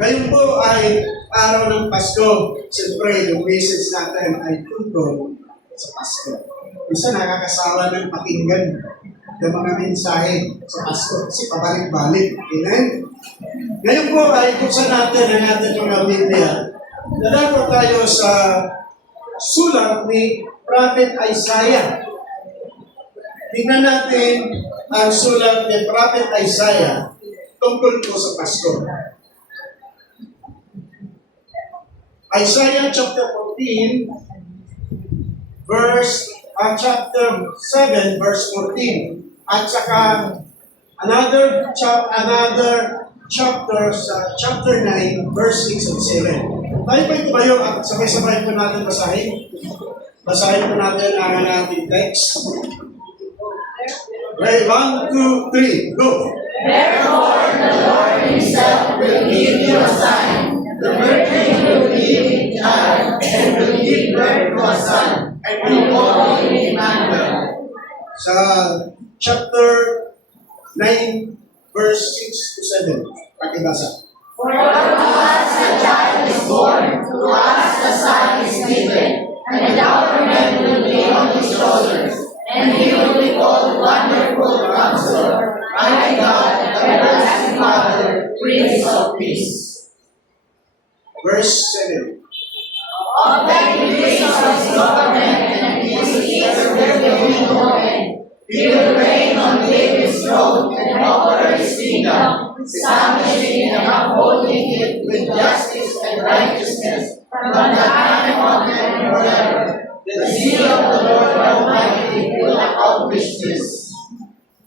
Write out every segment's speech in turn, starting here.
Ngayon po ay araw ng Pasko. Siyempre, yung message natin ay tungkol sa Pasko. Isa nakakasawa ng pakinggan ng mga mensahe sa Pasko kasi pabalik-balik. Amen? Ngayon po ay buksan natin ang ating mga Biblia. Dadako tayo sa sulat ni Prophet Isaiah. Tingnan natin ang sulat ni Prophet Isaiah tungkol po sa Pasko. Isaiah chapter 14, chapter 7, verse 14. At saka another chapter sa chapter 9, verse 6 and 7. Tayo pa ito kayo at sabay-sabay po natin basahin. Basahin po natin ang ating text. Right, 1, 2, 3, go! Therefore, the Lord Himself will give you a sign. The virgin will be with child and will give birth to a son, and will call him Emmanuel. Sa chapter 9, verse 6 to 7. Pakibasa. For to us a child is born, to us a son is given, and the government will be on his shoulders, and he will be called Wonderful Counselor, Mighty God, Everlasting Father, Prince of Peace. Verse 7. Of the increase of his government and his years will be no end. He will reign on David's throne and over his kingdom, establishing and upholding it with justice and righteousness from the time on and forever. The zeal of the Lord Almighty will accomplish this.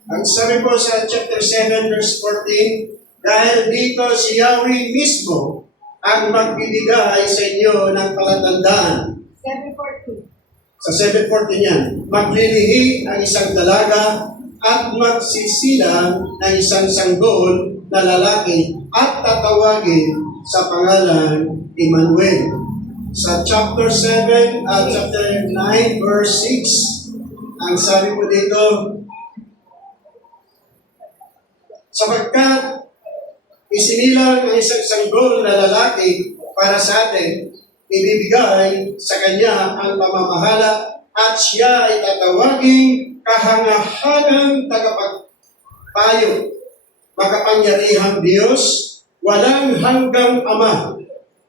Ang sabi po sa chapter 7, verse 14, dahil dito si Yahweh mismo ang magbibigay sa inyo ng palatandaan. 7:14. Sa 7:14 yan, maglilihi ang isang dalaga at magsisilang ng isang sanggol na lalaki at tatawagin sa pangalan Emmanuel. Sa chapter 7 at chapter 9 verse 6, ang sabi po dito, sapagkat isinilang ang isang sanggol na lalaki para sa atin, ibibigay sa kanya ang pamamahala at siya ay tatawaging kahangahangang tagapagpayo, makapangyarihang Diyos, walang hanggang Ama,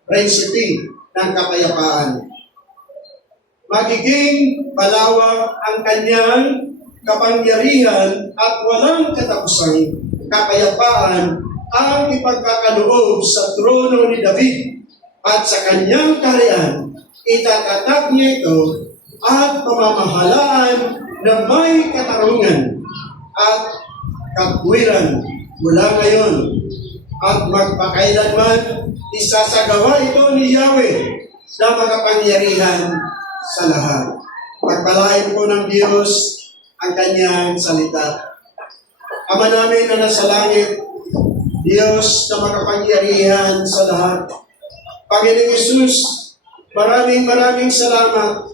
prinsipe ng kapayapaan. Magiging malawak ang kanyang kapangyarihan at walang katapusang kapayapaan ang ipagkakaloob sa trono ni David at sa kanyang kaharian, itatatag niya ito at pamamahalaan na may katarungan at katwiran mula ngayon at magpakailanman isasagawa ito ni Yahweh na makapangyarihan sa lahat. Pagpalain po ng Diyos ang kanyang salita. Ama namin na nasa langit, Diyos na makapangyarihan sa lahat. Panginoong Hesus, maraming salamat.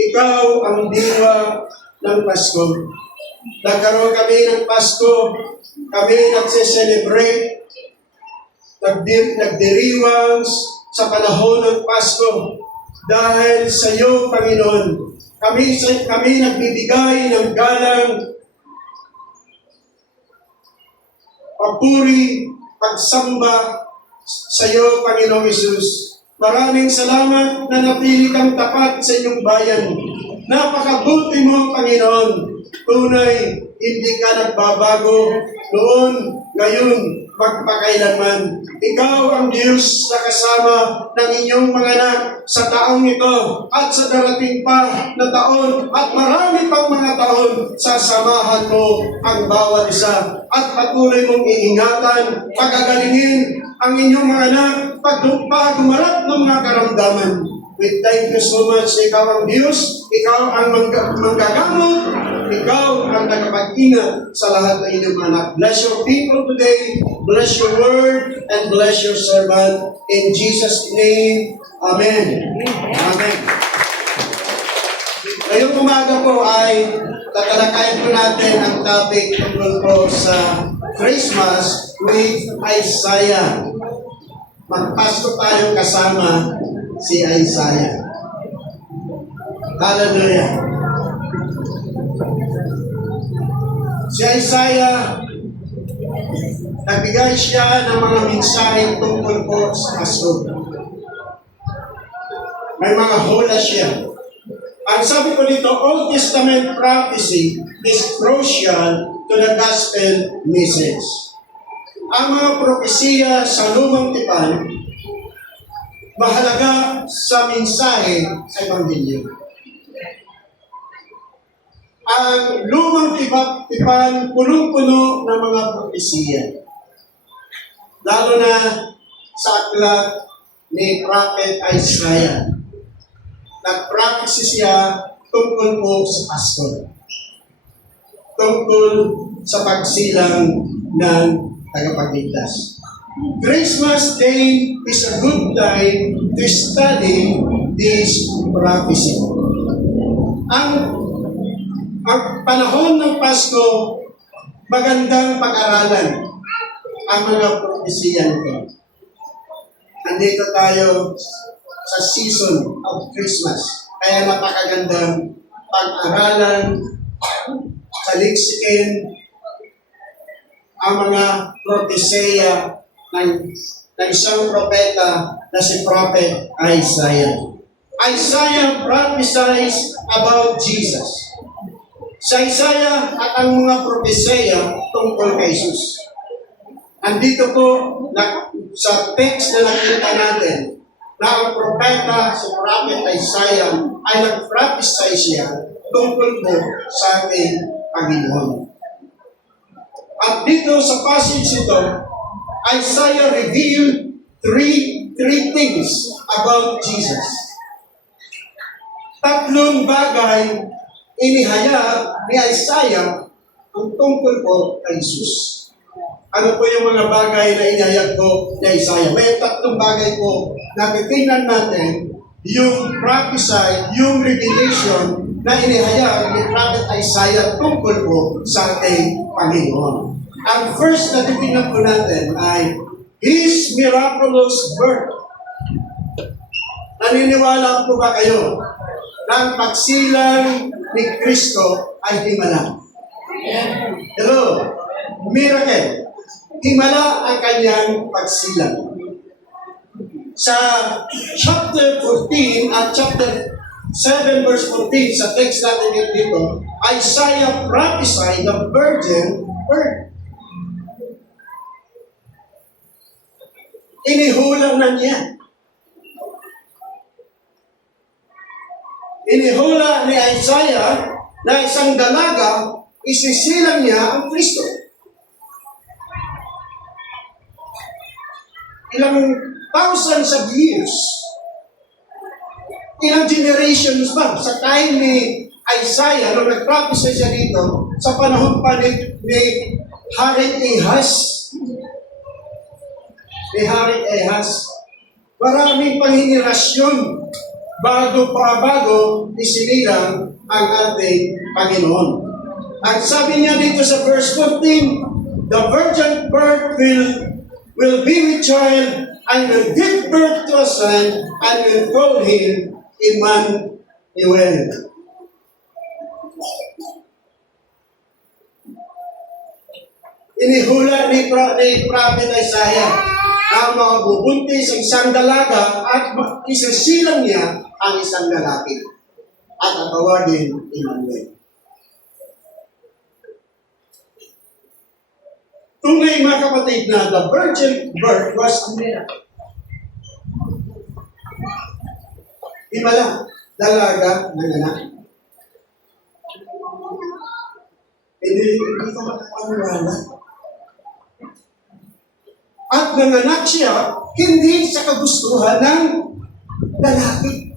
Ikaw ang diwa ng Pasko. Nagkaroon kami ng Pasko. Kami nagsiselebrate. Nagdiriwang sa panahon ng Pasko. Dahil sa iyo, Panginoon, kami nagbibigay ng galang, papuri, pagsamba sa iyo, Panginoong Hesus. Maraming salamat na napili kang tapat sa inyong bayan. Napakabuti mo, Panginoon. Tunay, hindi ka nagbabago noon, ngayon, magpakailanman. Ikaw ang Diyos na kasama ng inyong mga anak sa taong ito at sa darating pa na taon at marami pang mga taon. Sasamahan mo ang bawat isa at patuloy mong iingatan, pagagalingin ang inyong mga anak pag gumarap ng mga karamdaman. We thank you so much. Ikaw ang Diyos, ikaw ang manggagamot, ikaw ang nakapag-ingat sa lahat ng inyong anak. Bless your people today, bless your word, and bless your servant. In Jesus' name, Amen. Amen. Ngayong umaga po ay tatalakayin po natin ang topic tungkol po sa Christmas with Isaiah. magpasko tayo kasama si Isaiah. Hallelujah. Si Isaiah, nagbigay siya ng mga mensahe tungkol po sa Pasko. May mga hula siya. Ang sabi ko dito, Old Testament prophecy is crucial to the gospel message. Ang mga propesiya sa lumang tipan, mahalaga sa mensahe sa Ebanghelyo. Ang lumang tipan, punong-puno ng mga propesiya. Lalo na sa aklat ni Prophet Isaiah. Nag-prophecy siya tungkol po sa Pasko. Tungkol sa pagsilang ng tagapagligtas. Christmas Day is a good time to study this prophecy. Ang panahon ng Pasko, magandang pag-aralan ang mga propesiya nito. Andito tayo sa season of Christmas. Kaya napakagandang pag-aralan, saliksikin ang mga propesiya ng isang propeta na si Prophet Isaiah. Isaiah prophesies about Jesus. Sa Isaiah at ang mga propesiya tungkol kay Jesus. Andito po sa text na nakita natin na ang propeta, si Prophet Isaiah, ay nag-prophesy siya tungkol po sa ating Panginoon. At dito sa passage ito, Isaiah revealed three things about Jesus. Tatlong bagay inihayag ni Isaiah ang tungkol po kay Jesus. Ano po yung mga bagay na inihayag po ni Isaiah? May tatlong bagay po na titingnan natin yung prophesy, yung revelation na inihayag ni Prophet Isaiah tungkol po sa ating Panginoon. Ang first na titingnan po natin ay His miraculous birth. Naniniwala po ba kayo na ang pagsilang ni Kristo ay himala? Hello? Miracle. Himala ang kanyang pagsilang. Sa chapter 14 at chapter 7 verse 14 sa text natin dito, Isaiah prophesied the virgin birth. Inihula na niya. Inihula ni Isaiah na isang dalaga, isisilang niya ang Kristo. Ilang thousands of years, ilang generations ba? Sa time ni Isaiah, nung nag-prophesy siya dito, sa panahon pa ni Hari Ahaz, maraming panghinirasyon bago isinilang ang ating Panginoon. At sabi niya dito sa verse 14, the virgin birth will be with child and will give birth to a son and will call him Emmanuel. Inihula ni Prophet Isaiah ang mga bubuntis ang isang dalaga at isasilang niya ang isang lalaki at tatawagin Emmanuel. Tunay mga kapatid na the virgin birth was a miracle. Himala, dalaga, nanganak. Hindi ka makapaniwala. At nanganak siya, hindi sa kagustuhan ng lalaki.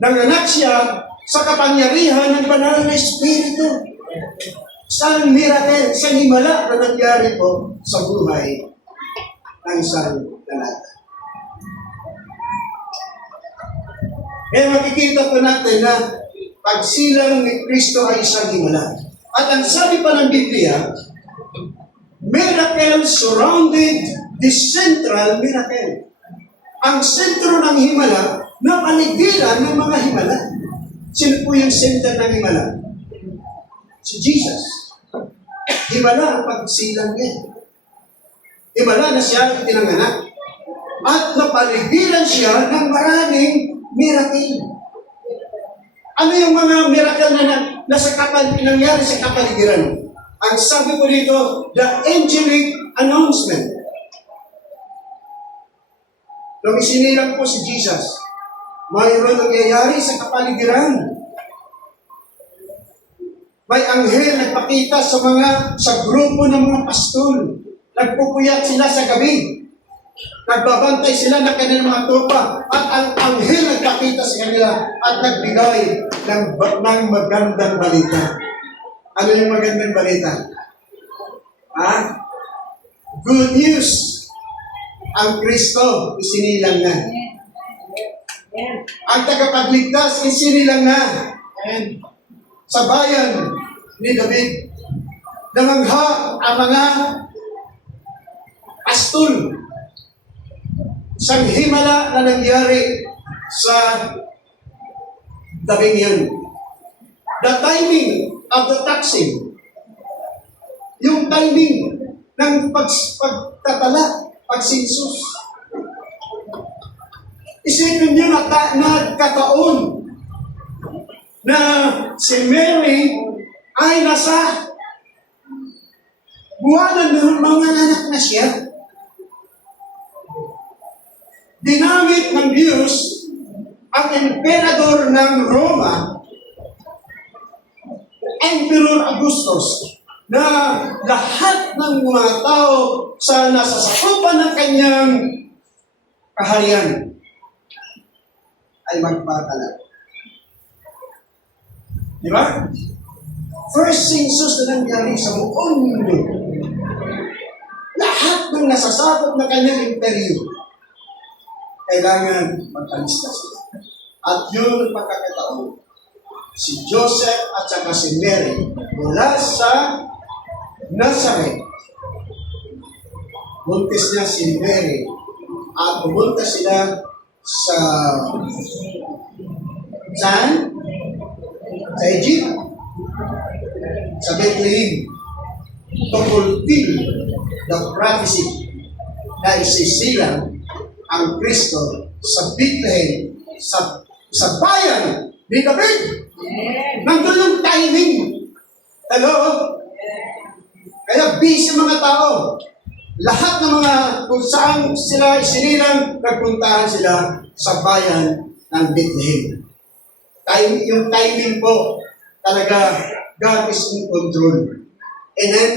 Nanganak siya sa kapangyarihan ng banal na Espiritu. Isang miracle, isang himala na nangyari po sa buhay ng isang dalaga. Kaya makikita po natin na pagsilang ni Kristo ay isang himala. At ang sabi pa ng Biblia, miracle surrounded the central miracle. Ang sentro ng himala na paligiran ng mga himala. Sino po yung center ng himala? Si Jesus. Himala ang pagsilang niya. Himala na siya tinanganak. At napaligiran siya ng maraming miracle. Ano yung mga miracle na nangyari sa kapaligiran? Ang sabi ko dito, the angelic announcement. Nung isinilang po si Jesus, mayroon nangyayari sa kapaligiran. May anghel nagpakita sa grupo ng mga pastol. Nagpupuyat sila sa gabi. Nagbabantay sila ng kanilang mga tropa. At ang anghel nagpakita sa kanila at nagbigay ng magandang balita. Ano yung magandang balita? Good news. Ang Kristo, isinilang na. Ang tagapagligtas, isinilang na. Sa bayan ni David, namangha ang mga pastol. Isang himala na nangyari sa tabing yun. The timing of the taxing. Yung timing ng pagtatala, pagsinsus. Isipin nyo na nagkataon na si Mary ay nasa buwanan ng mga anak na siya. Dinamit ng Diyos ang emperador ng Roma, Emperor Augustus, na lahat ng mga tao sa nasasakupan ng kanyang kaharian ay magpatala. Di ba? First census na nangyari sa buong mundo. Lahat ng nasasakop ng kanyang imperyo kailangan magkalista sila. At yun ang pagkakataon. Si Joseph at saka si Mary mula sa Nazareth. Buntis niya si Mary at pumunta sila sa saan? Sa Egypt. Sa Bethlehem. To fulfill the prophecy na isisilang ang Kristo sa Bethlehem, sa bayan ni David. Nandun yung timing. Hello? Kaya busy mga tao. Lahat ng mga kung saan sila isinilang, nagpuntahan sila sa bayan ng Bethlehem. Yung timing po, talaga, God is in control. And then,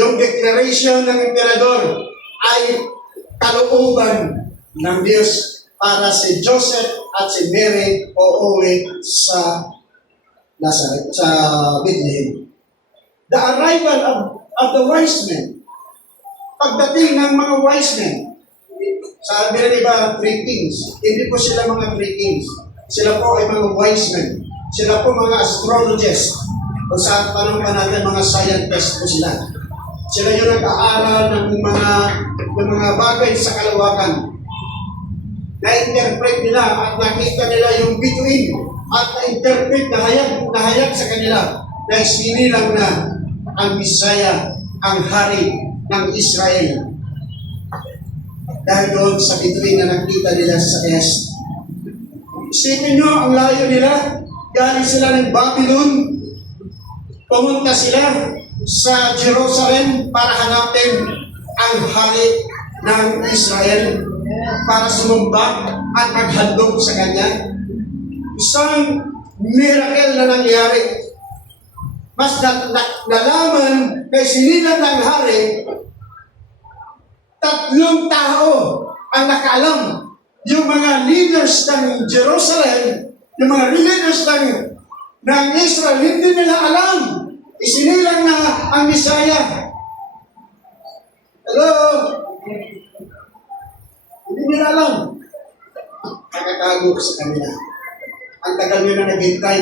yung declaration ng emperador ay kalooban ng Diyos para si Joseph at si Mary uuwi sa Nazareth, sa Bethlehem. The arrival of the wise men. Pagdating ng mga wise men, sabi rin iba, 3 kings. Hindi po sila mga 3 kings. Sila po ay mga wise men. Sila po mga astrologists. Kung sa tanong pa natin, mga scientists po sila. Sila yung nag-aaral ng mga bagay sa kalawakan. Na-interpret nila at nakita nila yung bituin at na-interpret na hayag sa kanila na isinilang na ang Messiah, ang hari ng Israel. Dahil doon sa bituin na nakita nila sa Est. Isipin nyo, ang layo nila, galing sila ng Babylon, pumunta sila sa Jerusalem para hanapin ang hari ng Israel para sumumba at maghandog sa kanya. Isang miracle na nangyari. Mas nalaman kay sinilang ng hari, 3 tao ang nakaalam. Yung mga leaders ng Jerusalem, yung mga leaders ng Israel, hindi nila alam. Isinilang na ang Messiah. Hello? Hindi nila alam. Nakatago sa kanila. Ang tagal nyo na naghintay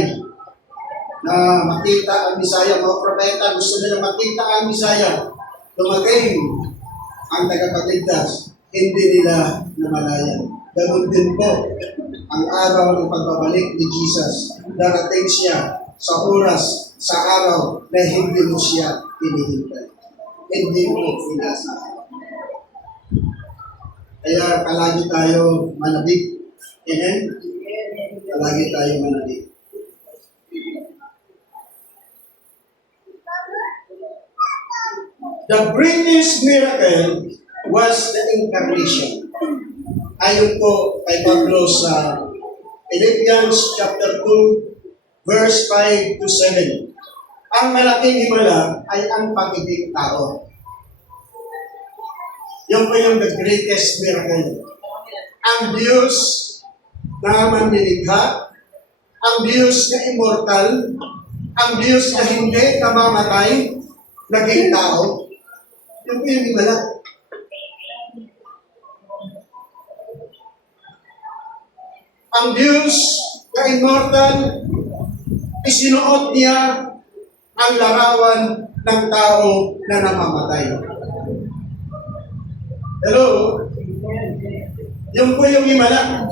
na makita ang Messiah. Mga propeta, gusto nila makita ang Messiah. dumating ang tagapagligtas, hindi nila namalayan. Ganun din po ang araw ng pagbabalik ni Jesus. Darating siya sa oras, sa araw na hindi mo siya hinihintay. Hindi mo inasahan. Kaya palagi tayo manabik. Amen? Palagi tayo manabik. The greatest miracle was the incarnation. Ayon po kay Pablo sa Philippians chapter 2, verse 5 to 7. Ang malaking himala ay ang pagiging tao. Yun po yung the greatest miracle. Ang Diyos na manlilikha, ang Diyos na immortal, ang Diyos na hindi namamatay, naging tao. Yun po yung himala. Ang Diyos na immortal, isinuot niya ang larawan ng tao na namamatay. Hello? Yun po yung himala.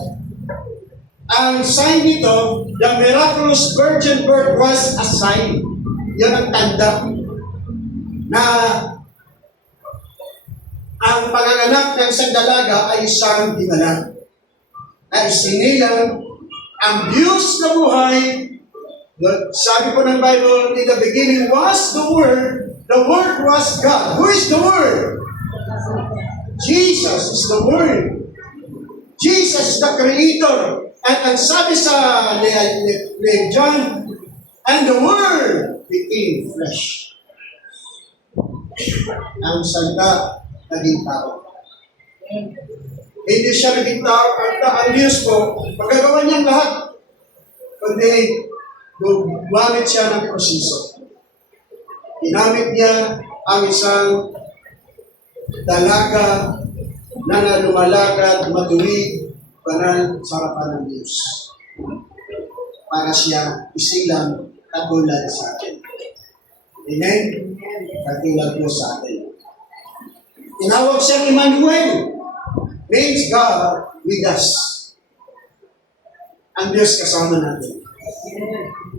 Ang sign nito, the miraculous virgin birth was a sign. Yun ang tanda na ang panganganak ng isang dalaga ay isang himala. Na isinilang ang Diyos na buhay. Sabi po ng Bible, in the beginning was the Word was God. Who is the Word? Jesus is the Word. Jesus is the Creator. At ang sabi sa ni John, and the Word became flesh. Ang salita naging tao. Hindi siya naging tao. Ang Diyos po, magagawa niyang lahat. Kundi, gumamit siya ng proseso. Ginamit niya ang isang dalaga na lumalagad, matuwid, banal sa harapan ng Diyos. Para siya isilang katulad sa atin. Amen? Katulad po sa atin. Tinawag siyang Emmanuel. Means God with us. Ang Diyos kasama natin.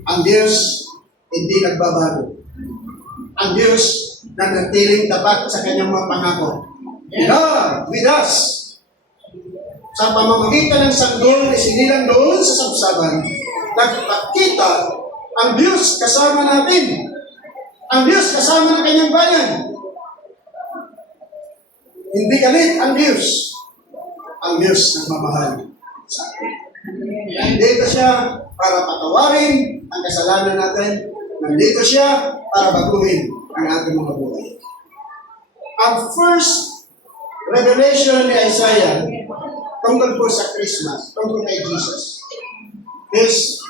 Ang Diyos hindi nagbabago. Ang Diyos na natiling tapat sa kanyang mga pangako. God with us. Sa pamamagitan ng sanggol, isinilang doon sa sabsaban, nagpakita ang Diyos kasama natin. Ang Diyos kasama ng kanyang bayan. Hindi galit ang Diyos. Ang Diyos nagmamahal sa atin. Nandito siya para patawarin ang kasalanan natin. Nandito siya para baguhin ang ating mga buhay. Ang first revelation ni Isaiah tungkol po sa Christmas, tungkol kay Jesus, is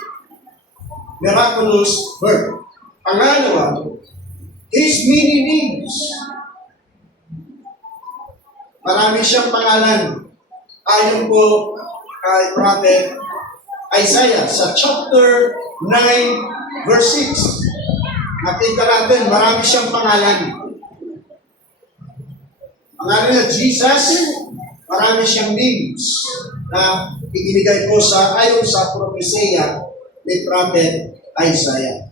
miraculous birth. Pangalawa, His many names. Marami siyang pangalan. Ayon po kay Prophet Isaiah sa chapter 9 verse 6. Nakita natin, marami siyang pangalan. Pangalan niya, Jesus, marami siyang names na ibinigay po sa ayon sa propesya ni Prophet Isaiah.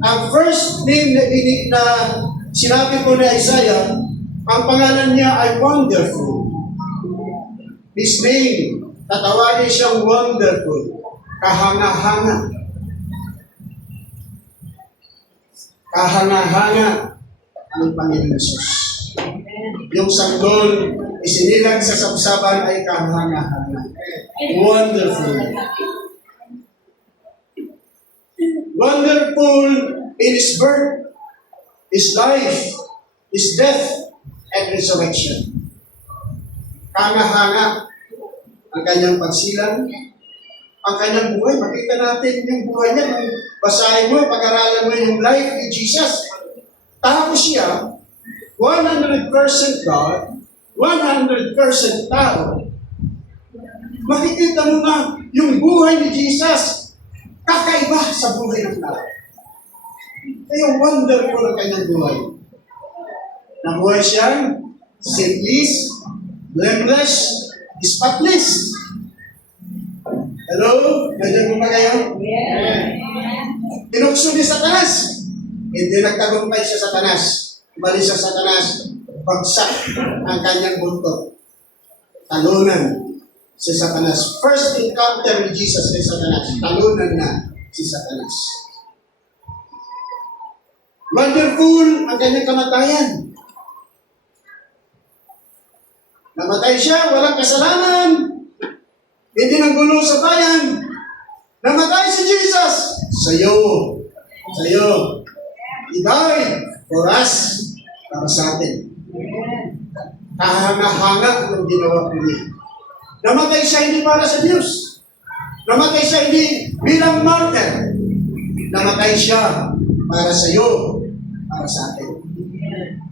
Ang first name na sinabi po ni Isaiah, ang pangalan niya ay Wonderful. His name, tatawagin siyang Wonderful, kahanga-hanga. Kahanga-hanga ang Panginoon Jesus. Yung sanggol, isinilang sa sabsaban ay kahanga-hanga. Wonderful. Wonderful in His birth, His life, His death, and resurrection. Hanga-hanga ang kanyang pagsilang, ang kanyang buhay. Makita natin yung buhay niya. Basahin mo, pag-aralan mo yung life ni Jesus. Tao siya, 100% God, 100% tao. Makikita mo na yung buhay ni Jesus, kakaiba sa buhay ng tao. Kaya wonderful ang kanyang buhay. Nabuhay siyang sinless, blameless, spotless. Hello? Ganyan mo ba kayo? Tinukso ni Satanas. Hindi nagtagumpay siya sa Satanas. Umalis sa Satanas, bagsak ang kanyang buntot. Talunan si Satanas. First encounter ni Jesus kay Satanas, talunan na si Satanas. Wonderful ang kanyang kamatayan. Namatay siya, walang kasalanan. Hindi nanggulo sa bayan. Namatay si Jesus. Sa'yo. He died for us. Para sa atin. Kahanga-hanga ang ginawa ko niya. Namatay siya hindi para sa Diyos. Namatay siya hindi bilang martyr. Namatay siya para sa iyo, para sa atin.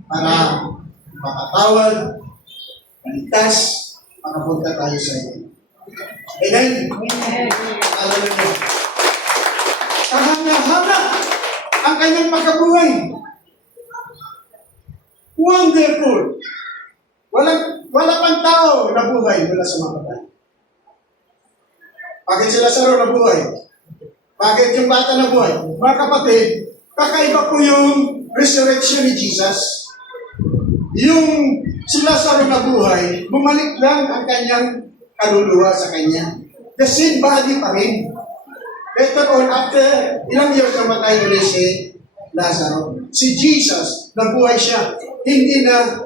Para mapatawad, maligtas, makapunta tayo sa iyo. Amen? Alam niyo. Kahanga-hanga ang kanyang pagkabuhay. Wonderful. Wala pang tao na buhay mula sa mga patay. Bakit si Lazaro nabuhay? Bakit yung bata nabuhay? Mga kapatid, kakaiba po yung resurrection ni Jesus. Yung si Lazaro nabuhay, bumalik lang ang kanyang kaluluwa sa kanya. The same body pa rin. Later on, after ilang years namatay ulit si Lazaro, si Jesus, nabuhay siya. Hindi na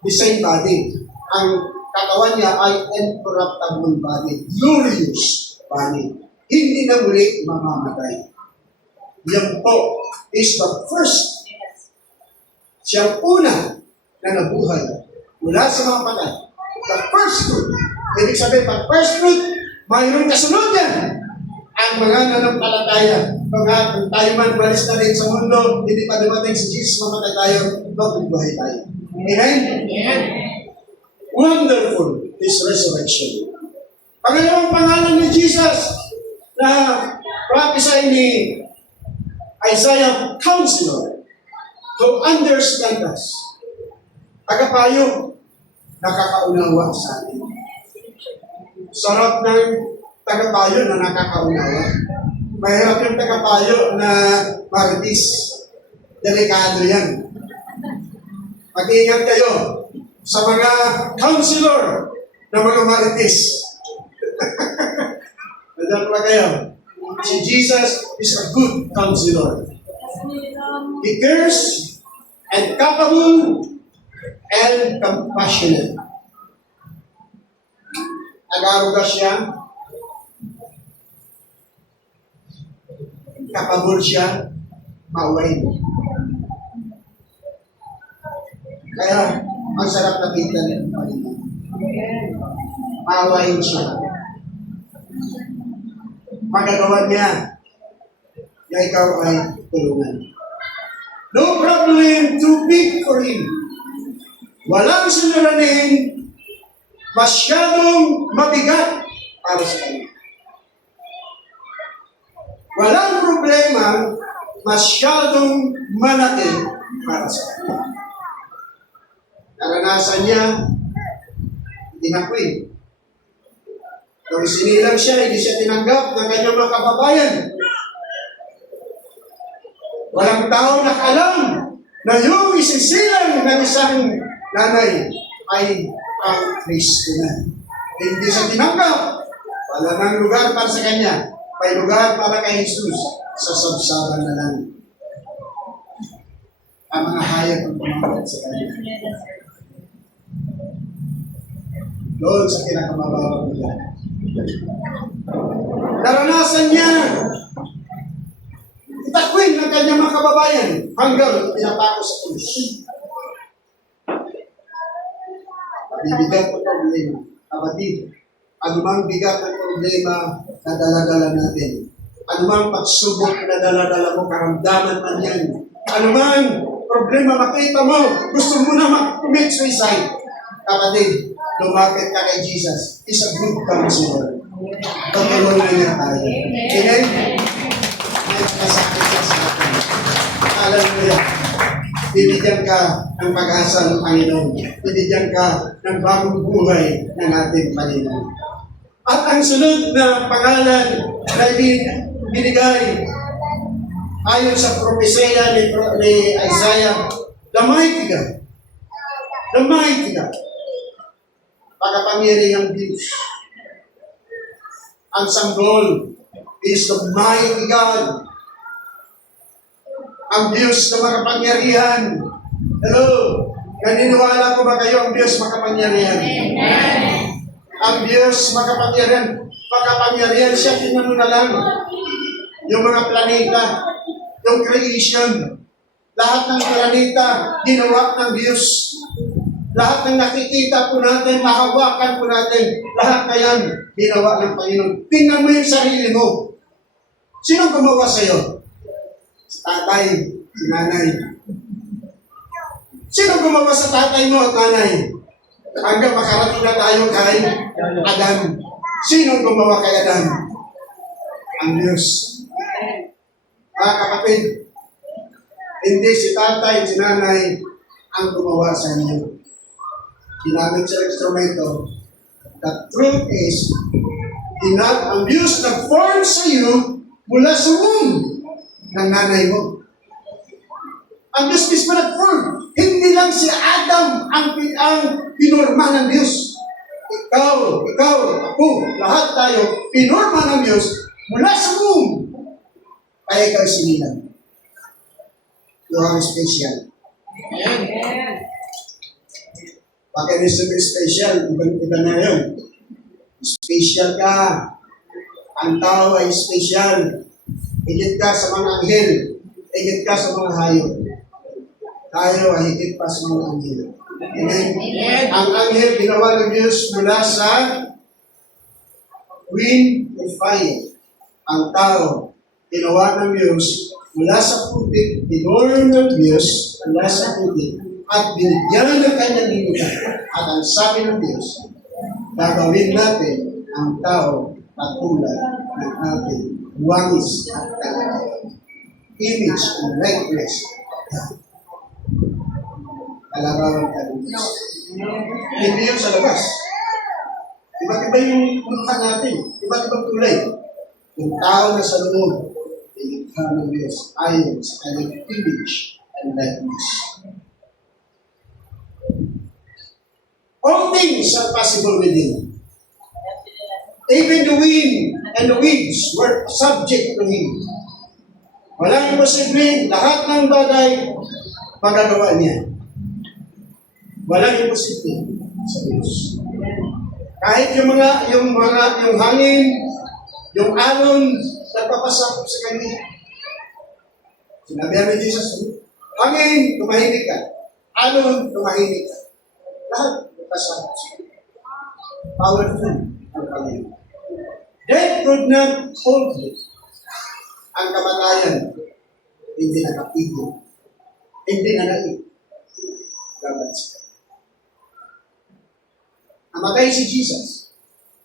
the same body. Ang katawan niya ay incorruptible body, glorious body. Hindi na muli mamamatay. Yan po is the first. Siyang una na nabuhay mula sa mga patay. The first fruit. Ibig sabihin, pag first fruit, mayroong kasunod yan. Ang mga nanampalataya, mga kung tayo man balis na rin sa mundo, hindi pa dumating si Jesus, mamatay tayo, magbubuhay tayo. Amen? Wonderful is resurrection. Pangalawang pangalan ni Jesus na prophesy ni Isaiah, Counselor, to understand us. Tagapayo, nakakaunawa sa atin. Sarap ng tagapayo na nakakaunawa. Mahirap yung tagapayo na maritis. Delikado yan. Mag-ingat kayo sa mga counselor na mga maritis. Nadal pa kayo. Si Jesus is a good counselor. He cares and capable and compassionate. Nag-aaruga siya. Kapabol siya. Mauwain. Kaya, ang sarap na kita ng Panginoon. Mauwain siya. Magagawa niya na ikaw ay tulungan. No problem too big for Him. Walang suliranin masyadong mabigat para sa Kanya. Walang problema masyadong malaki para sa Kanya. Naranasan niya, hindi na po eh. Kung sinilang siya, hindi siya tinanggap ng kanyang mga kababayan. Walang tao nakalam na yung isisilang ng isang nanay ay ang Kristo na. Hindi siya tinanggap. Wala nang lugar para sa kanya. May lugar para kay Jesus sa sabsaban na lang. Ang mga hayop ang pumagat sa kanya. Doon sa pinakamababang lugar. Naranasan niya itakwin ng kanyang mga kababayan hanggang pinapako sa krus. Bibigat ang problema. Kapatid, anumang bigat ang problema na dala-dala natin. Anumang pagsubok na dala-dala mo, karamdaman man yan. Anumang problema makita mo, gusto mo na mag-commit suicide. Kapatid, lumapit ka kay Jesus. He's a good counselor. Pagulungan niya tayo. Amen? May kasakit siya sa atin. Hallelujah. Bibigyan ka ng pag-asa ng Panginoon. Bibigyan ka ng bagong buhay ng ating Panginoon. At ang sunod na pangalan na binigay ayon sa propesya ni Isaiah, the mighty God. The mighty God. Pagkapangyarihang Diyos. Ang sanggol is the mighty God. Ang Diyos na makapangyarihan. Hello? Naniniwala ko ba kayo ang Diyos makapangyarihan? Ang Diyos makapangyarihan. Makapangyarihan siya, tingnan mo na lang. Yung mga planeta, yung creation, lahat ng planeta, ginawa ng Diyos. Lahat ng nakikita po natin, mahawakan po natin, lahat na yan, ginawa ng Panginoon. Tingnan mo yung sarili mo. Sino gumawa sa'yo? Si tatay, si nanay. Sino gumawa sa tatay mo at nanay? Hanggang makarating na tayo kay Adam. Sino gumawa kay Adam? Ang Diyos. Mga kapatid, hindi si tatay, si nanay ang gumawa sa inyo. Ginamit sa instrumento. The truth is, ang Diyos nag-form sa iyo mula sa womb ng nanay mo. Ang Diyos mismo nag-form. Hindi lang si Adam ang pinorma ng Diyos. Ikaw, ako, lahat tayo, pinorma ng Diyos mula sa womb. Kaya ikaw sinilang. You are special. Bakit sabi special? Iba na yun. Special ka. Ang tao ay special. Higit ka sa mga anghel. Higit ka sa mga hayop. Tayo ay higit pa sa mga anghel. Amen? Ang anghel ginawa ng Diyos mula sa wind and fire. Ang tao ginawa ng Diyos mula sa putik. Pinorm ng Diyos mula sa putik. At binigyan ng kanyang limitan. At ang sabi ng Diyos, gagawin natin ang tao at tulad ng ating wangis at kalagayan. Image and likeness of God. Kalagawan ka ng Diyos. Hindi yun sa labas. Iba't iba yung mukha natin. Iba't ibang tulay. Yung tao na sa loob, ilikha ng Diyos ayon sa kanyang image and likeness. All things are possible with Him. Even the wind and the winds were subject to Him. Walang imposible, lahat ng bagay, magagawa niya. Walang imposible sa Diyos. Kahit yung hangin, yung alon, nagpapasakop sa Kanya. Sinabihan ni Jesus, hangin, tumahimik ka. Alon, tumahimik ka. Lahat, nagpasakop sa Kanya. Powerful ang Panginoon. Death could not hold you. Ang kamatayan, hindi nakapigil. Hindi na naig. Dapat siya. Namatay si Jesus.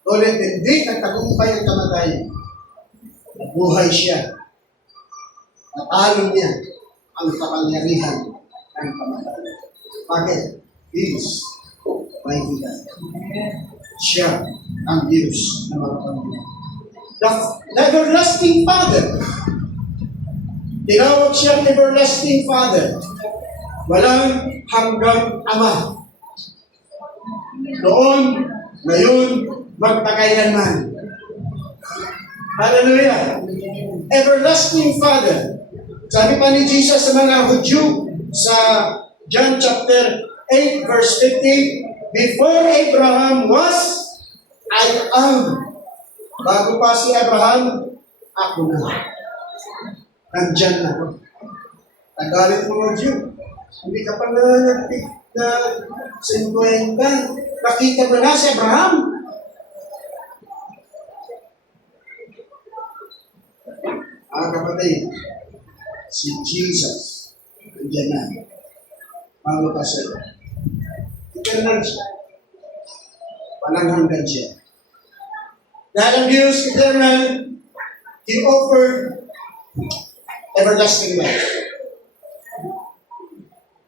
Ngunit hindi nagtagumpay ang kamatayan. Nabuhay siya. Natalo niya ang kapangyarihan ng kamatayan. Bakit? He is mighty God. Siya ang Diyos na makapangyarihan. The everlasting Father. Tinawag siyang everlasting Father. Walang hanggang Ama. Noon, ngayon, magpakailanman. Hallelujah. Everlasting Father. Sabi pa ni Jesus sa mga Hudyo sa John chapter 8 verse 15, before Abraham was, I am. Bago pa si Abraham, ako na. Nandyan na ako. Nagalit mo ng Diyo. Hindi ka pa na 50. Nakita mo na si Abraham. Kapatid, si Jesus, nandyan na. Bago pa siya. Eternal siya. Walang hanggan siya. Dahil ang Diyos eternal, He offered everlasting life.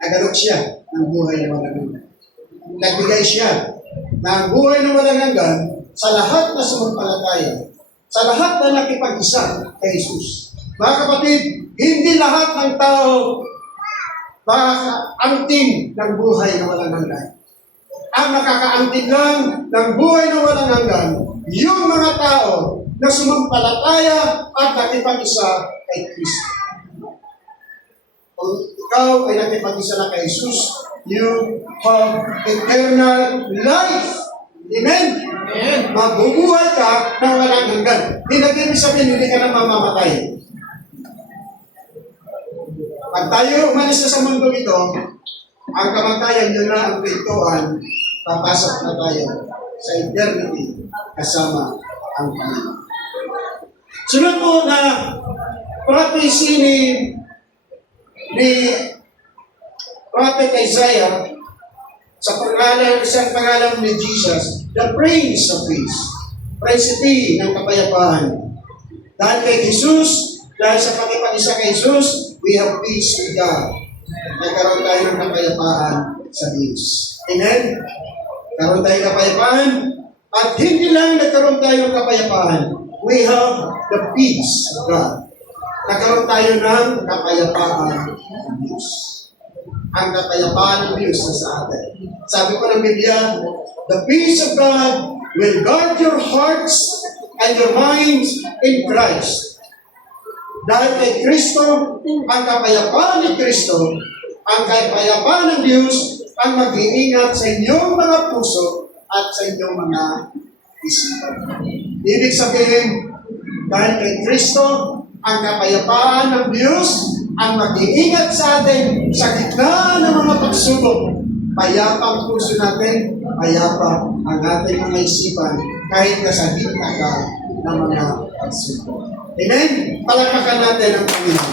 Nagalok siya ng buhay na walang hanggan. Nagbigay siya ng buhay na walang hanggan sa lahat na sumampalataya, sa lahat na nakipag-isa kay Jesus. Mga kapatid, hindi lahat ng tao makakaangtin ng buhay na walang hanggan. Ang nakakaangtin lang ng buhay na walang hanggan, yung mga tao na sumampalataya at nakipag-isa kay Kristo. Kung ikaw ay nakipag-isa na kay Jesus, you have eternal life. Amen? Amen. Mabubuhay ka na walang hanggan. Hindi nag-ibig sabihin, hindi ka na mamamatay. Pag tayo umalis na sa mundo ito, ang kamatayan yun na ang pintuan, papasok na tayo sa eternity kasama ang Panginoon. Sunod po na prophecy ni Prophet Isaiah sa isang pangalan ni Jesus, the Prince of Peace, Prinsipe ng kapayapaan. Dahil kay Jesus, dahil sa pakipag-isa kay Jesus, we have peace with God. Nagkaroon tayo ng kapayapaan sa Diyos. Amen? Nagkaroon tayo ng kapayapaan, at hindi lang nagkaroon tayo ng kapayapaan, we have the peace of God. Nagkaroon tayo ng kapayapaan ng Diyos. Ang kapayapaan ng Diyos na sa atin. Sabi ko ng Biblia, the peace of God will guard your hearts and your minds in Christ. Dahil kay Kristo, ang kapayapaan ni Kristo, ang kapayapaan ng Diyos, ang mag-iingat sa inyong mga puso at sa inyong mga isipan. Ibig sabihin, dahil kay Kristo, ang kapayapaan ng Diyos, ang mag-iingat sa atin sa gitna ng mga pagsubok. Payapa ang puso natin, payapa ang ating mga isipan, kahit nasa gitna ka ng mga pagsubok. Amen? Palakpakan natin ang Panginoon.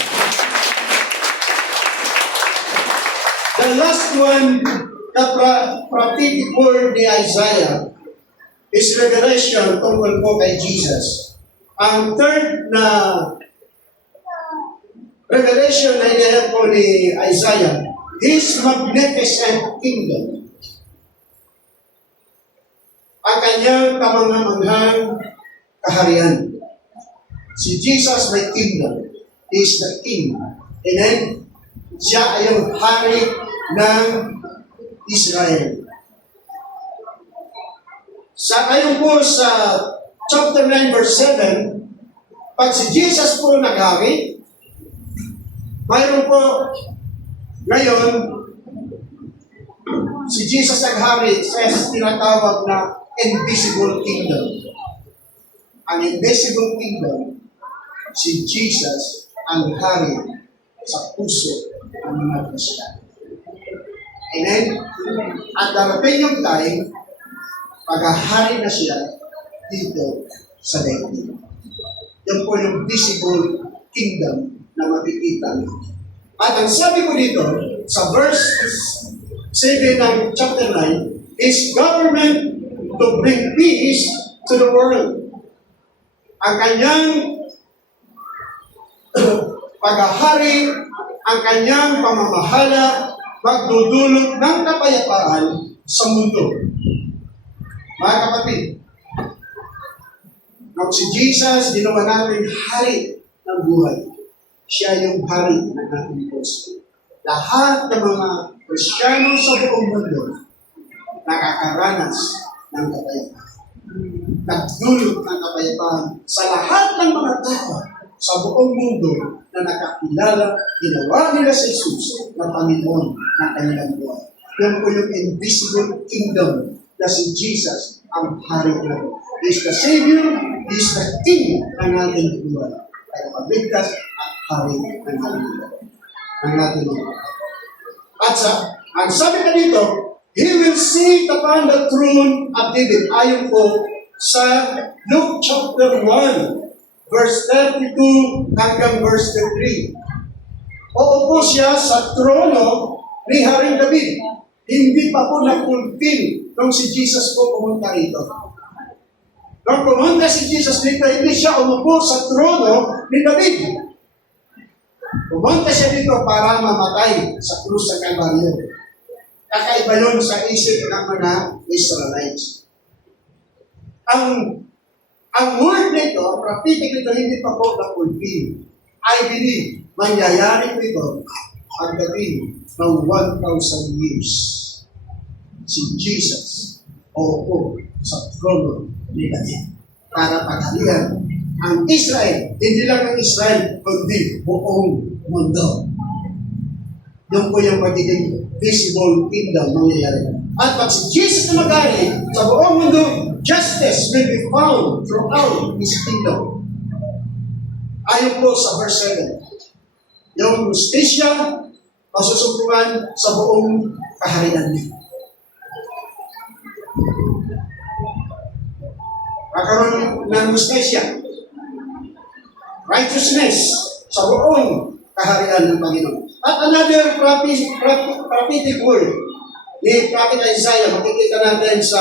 The last one, the prophetic word ni Isaiah is revelation tungkol po kay Jesus. Ang third na revelation na inihan po ni Isaiah, His magnificent kingdom. Ang kanyang kamanghamanghang kaharian. Si Jesus may kingdom. He is the king. Amen? Siya ay yung hari ng Israel. Ayon po sa chapter 9 verse 7, pag si Jesus po nag-hari, mayroon po ngayon, si Jesus naghari sa tinatawag na invisible kingdom. Ang invisible kingdom, si Jesus ang hari sa puso ng mga Kristiyano. Amen? At darating yung time, paghahari na siya dito sa daigdig. Yan po yung visible kingdom na makikita niyo. At ang sabi ko dito, sa verse 7 ng chapter 9, is government to bring peace to the world. Ang kanyang paghahari, ang kanyang pamamahala, magdudulot ng kapayapaan sa mundo. Mga kapatid, nung si Jesus, ginawa natin hari ng buhay. Siya yung hari ng ating puso. Lahat ng mga Kristiyano sa buong mundo nakakaranas ng kapayapaan. Nagdulot ng kapayapaan sa lahat ng mga tao sa buong mundo na nakakilala, ginawa nila si Jesus na Panginoon ng kanilang buhay. Yan po yung invisible kingdom na si Jesus ang hari natin. He is the Savior, He is the King ng ating buhay. Kaya pagligtas at hari ng ating buhay. At ang sabi ka dito, He will sit upon the throne of David. Ayon po sa Luke chapter 1, verse 32 hanggang verse 33. Uupo siya sa trono ni Haring David. Hindi pa po na-fulfill nung si Jesus po pumunta rito. Nung pumunta si Jesus dito, hindi siya umupo sa trono ni David. Pumunta siya dito para mamatay sa krus sa Kalbaryo. Kakaiba yun sa isip ng mga Israelites. Ang word nito, ang prophetic nito, hindi pa po na-fulfill. I believe, mangyayari ito pagdating ng 1,000 years. Si Jesus o sa trono ni David para paghalian ang Israel, hindi lang ang Israel, kundi buong mundo. Yun po yung magiging visible kingdom mangyayari. At pag si Jesus na mag-ari sa buong mundo, justice will be found throughout His kingdom. Ayon po sa verse 7, yung justisya masusumpungan sa buong kaharian niya. Kakaroon ng justisya, righteousness sa buong kaharian ng Panginoon. At another prophetic word ni Prophet Isaiah, makikita natin sa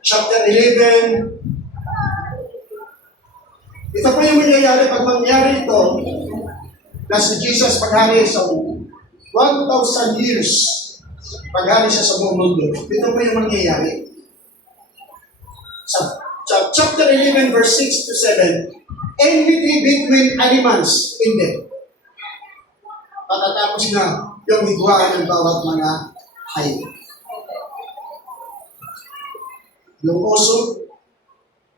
chapter 11. Ito po yung mangyayari pag mangyari ito na si Jesus paghari sa 1,000 years paghari siya sa buong mundo. Ito po yung mangyayari. Sa chapter 11 verse 6 to 7, enmity between animals in them. Patatapos na yung higwaan ng bawat mga hayop. Yung oso,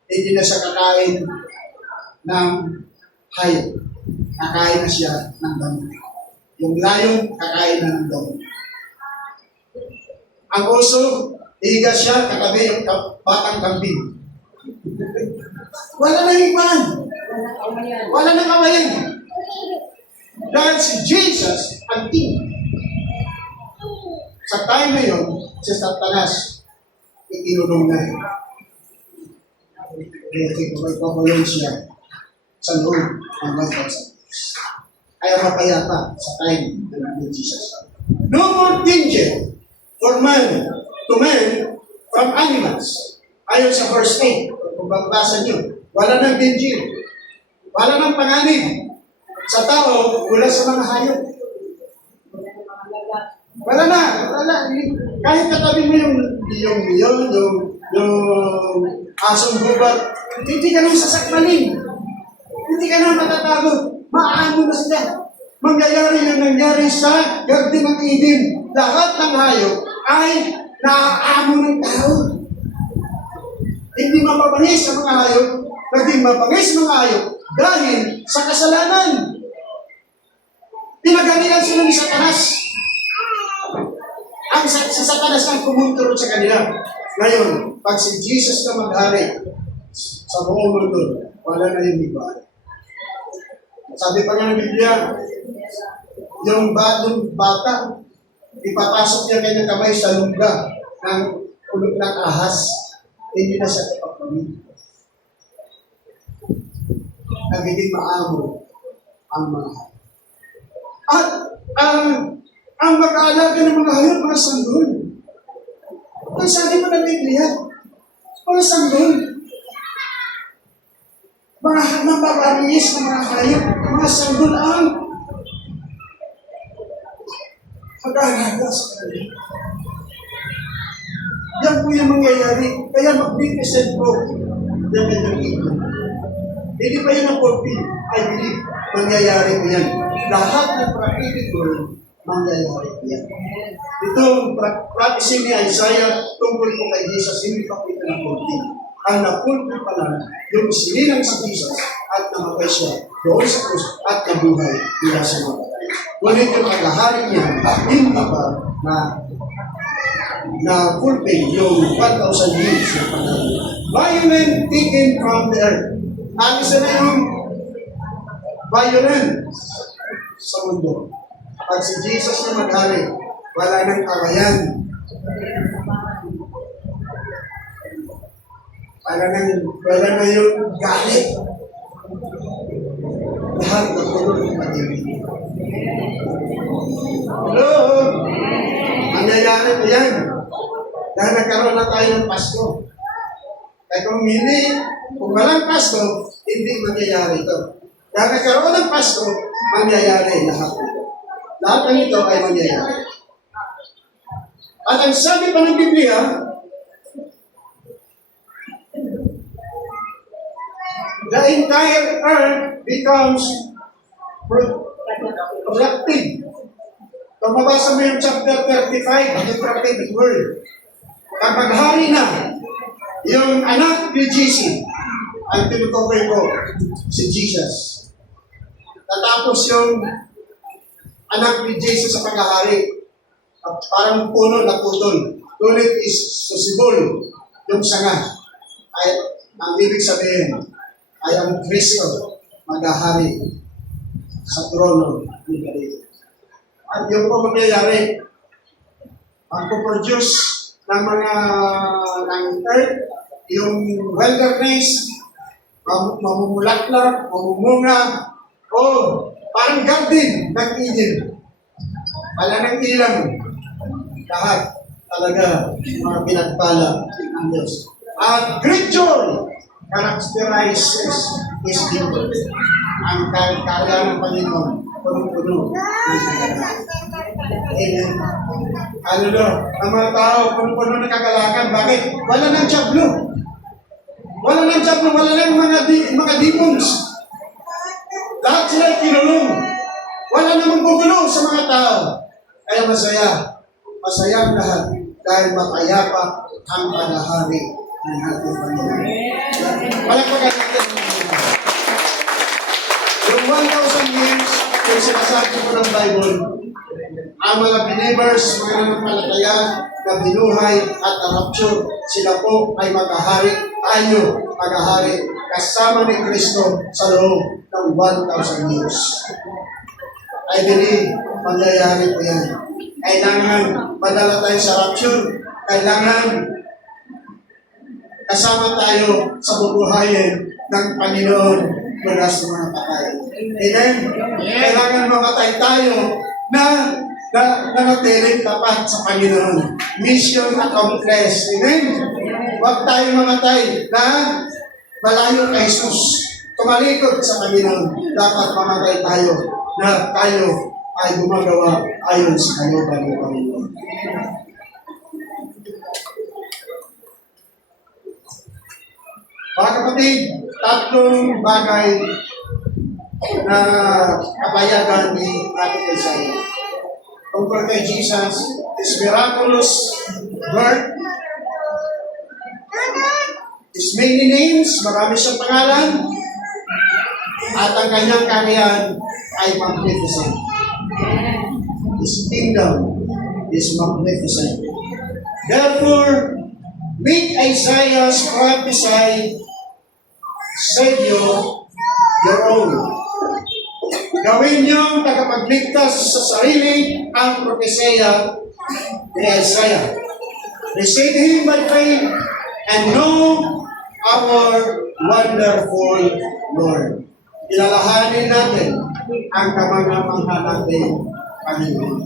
hindi na siya kakain ng hayop. Kakain na siya ng damo. Yung lion, kakain na ng damo. Ang oso, higa siya katabi yung batang kambing. Wala na higwaan. Wala na kamayan. Dahil si Jesus ang king. Sa time na yun, si Satanas, itinulong na. Kaya ipapalong siya sa loob ng 1,000 years. Kaya mapayapa sa time ng Jesus. No more danger for man to man from animals. Ayon sa verse 8, kung babasa nyo, wala nang danger. Wala nang panganib sa tao mula sa mga hayop. Wala na. Kahit katabi mo yung asong gubat, hindi ka nang sasakmanin. Hindi ka nang matatakot. Maano na sila. Mangyayari yung nangyari sa Garden ng Eden. Lahat ng hayop ay naaamo ng tao. Hindi mapabangis sa mga hayop, naging mabangis mga hayop dahil sa kasalanan. Pinagalian sila ni Satanas. Ang si Satanas ang kumunturot sa kanila. Ngayon, pag si Jesus na maghari sa buong mundo, wala na yung iba. Sabi pa nga ng Biblia, yung bata, ipapasok niya kanyang kamay sa lungga ng ulot ng ahas. Hindi na siya kapapamilya. Nagiging maamo ang mga hayop. At ang mag-aalaga ng mga hayop, mga sanggol. Ang sabi pa ng Biblia, mga sanggol. Mga mapaparinis ng mga hayop, mga sanggol ang mag-aalaga sa kanila. Yan po yung mangyayari. Kaya mag-represent po yung kanyang ito. Hindi pa yun ang fulfill. I believe, mangyayari po yan. Lahat ng prophetic word, mangyayari po yan. Itong prophecy ni Isaiah tungkol po kay Jesus, hindi pa po ito na fulfill. Ang na-fulfill pa lang, yung sinilang si Jesus at namatay siya doon sa krus at nabuhay mula sa mga patay. Ngunit yung paghahari niya, hindi pa na fulfill yung 1,000 years na panahon. Violent taken from the earth. Ang isa na yung violent sa mundo. Pag si Jesus na maghari, wala nang kawayan. Wala na yung galit. Lahat na puno ng pag-ibig. Hello? Mangyayari po yan. Dahil nagkaroon na tayo ng Pasko. Kaya kung walang Pasko, hindi mangyayari ito. Dahil nagkaroon ng Pasko, mangyayari lahat. Lahat ng ito ay mangyayari. At ang sabi pa ng Biblia, the entire earth becomes productive. Kung mabasa mo yung chapter 35, yung prophetic word, kapag hari na, yung anak ni Jesus, ang tinutukoy ko, si Jesus. Tatapos yung anak ni Jesus sa paghahari, parang puno na putol. Ngunit is susibol yung sanga. Ay, ang ibig sabihin, ay ang Kristo maghahari sa trono ni David. At yung po mangyayari, magpo-produce ng mga ng earth, yung wilderness, mamumulaklak, mamumunga, o parang garden ng Eden. Wala ng ilang. Lahat talaga mga pinagpala ng Diyos. At great joy characterizes His people. Ang kaya ng Panginoon, punong-puno ng kagalakan. Amen. Ano no? Ang mga tao, punong-puno ng kagalakan. Bakit? Wala ng jablo. Wala ng jablo. Wala ng mga demons. Lahat sila kinulong. Wala namang gugulo sa mga tao. Kaya masaya. Masaya ang lahat dahil mapayapa ang paghahari ng ating Panginoon. Palagpagan natin. Yung 1,000 years, yung sinasabi ko ng Bible, ang mga believers, mga nanampalataya na binuhay at na-rapture, sila po ay maghahari, tayo maghahari kasama ni Kristo sa loob ng 1,000 years. I believe, mangyayari po yan. Kailangan madala tayo sa rapture. Kailangan kasama tayo sa bubuhayin ng Panginoon mula sa mga patay. Amen? Kailangan mamatay tayo na nanatiling tapat sa Panginoon. Mission accomplished. Amen? Huwag tayo mamatay na malayo kay Jesus. Tumalikod sa Panginoon. Dapat mamatay tayo na tayo ay gumagawa ayon sa kalooban ng Panginoon. Mga kapatid, tatlong bagay na kapayagan ni Prophet Isaiah. Tungkol kay Jesus, His miraculous birth, His many names, marami siyang pangalan, at ang kanyang kaharian ay magnificent. His kingdom is magnificent. Therefore, make Isaiah's prophesied Savior your own. Gawin niyong tagapagligtas sa sarili ang propesya ni Isaiah. Receive Him by faith and know our wonderful Lord. Ilalahanin natin ang kamangha-mangha natin Panginoon.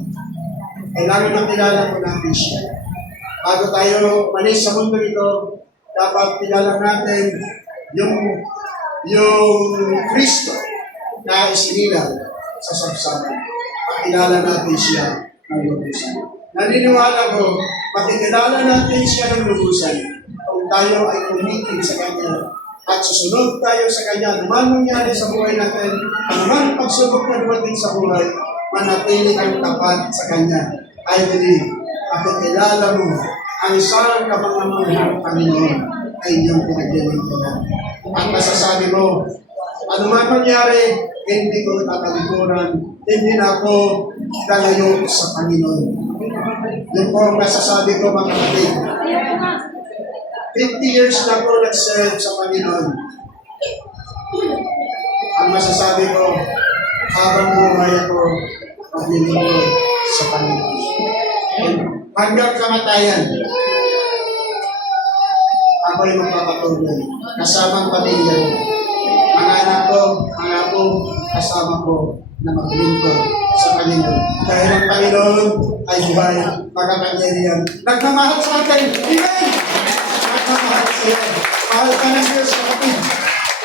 Kailangan na kilala po natin siya. Bago tayo malis sa mundo ito, dapat kilala natin yung Kristo na isinilang sa sabsaban. Pakilala natin siya ng lubusan. Naniniwala ko, pakikilala natin siya ng lubusan kung tayo ay kumitin sa Kanya at susunod tayo sa Kanya. Naman nangyari sa buhay natin, naman pagsubok na dumating sa buhay, manatili kang tapat sa Kanya. I believe, pakikilala mo ang isang kapangamanghang Panginoon ay iyong pinaglilingkuran. At masasabi mo, ano man mangyari, hindi ko tatalikuran, hindi na ako lalayo sa Panginoon. Yun po ang masasabi ko mga kapatid. 50 years na po nag-serve sa Panginoon. Ang masasabi ko, habang buhay ako, maglilingkod sa Panginoon. Hanggang kamatayan, ako'y magpapatuloy. Kasama ang pamilya ko. Mga anak ko, mga apo, kasama ko na maglingkod sa Panginoon. Dahil ang Panginoon ay buhay, makapangyarihan. Nagmamahal sa atin. Amen! Nagmamahal sa iyo. Mahal ka ng Diyos, kapatid.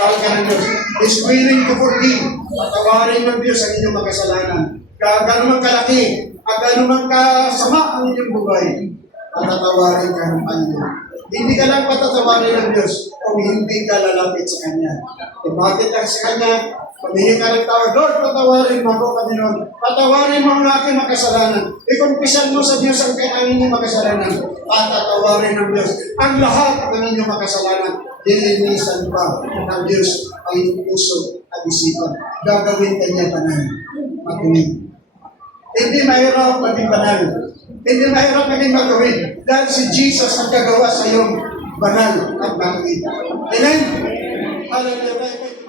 Tawag ka ng Diyos. Is willing to forgive. Patawarin ng Diyos ang inyong makasalanan. Gano'n man kalaki at gano'n man kasama ang inyong buhay, patatawarin ka ng Panginoon. Hindi ka lang patatawarin ng Diyos kung hindi ka lalapit sa Kanya. Lumapit ka sa Kanya, pamingin ka ng tawad, Lord, patawarin mo ako, Panginoon. Patawarin mo ang aking makasalanan. Ikumpisan mo sa Diyos ang inyong makasalanan. Patatawarin ng Diyos ang lahat ng inyong makasalanan. Dilinisan pa ng Diyos ang inyong puso at isipan. Gagawin Kanya banal. Matuwid. Hindi mahirap maging banal. Hindi mahirap maging matuwid. Dahil si Jesus ang gagawa sa iyong banal at matuwid. Amen? Hallelujah.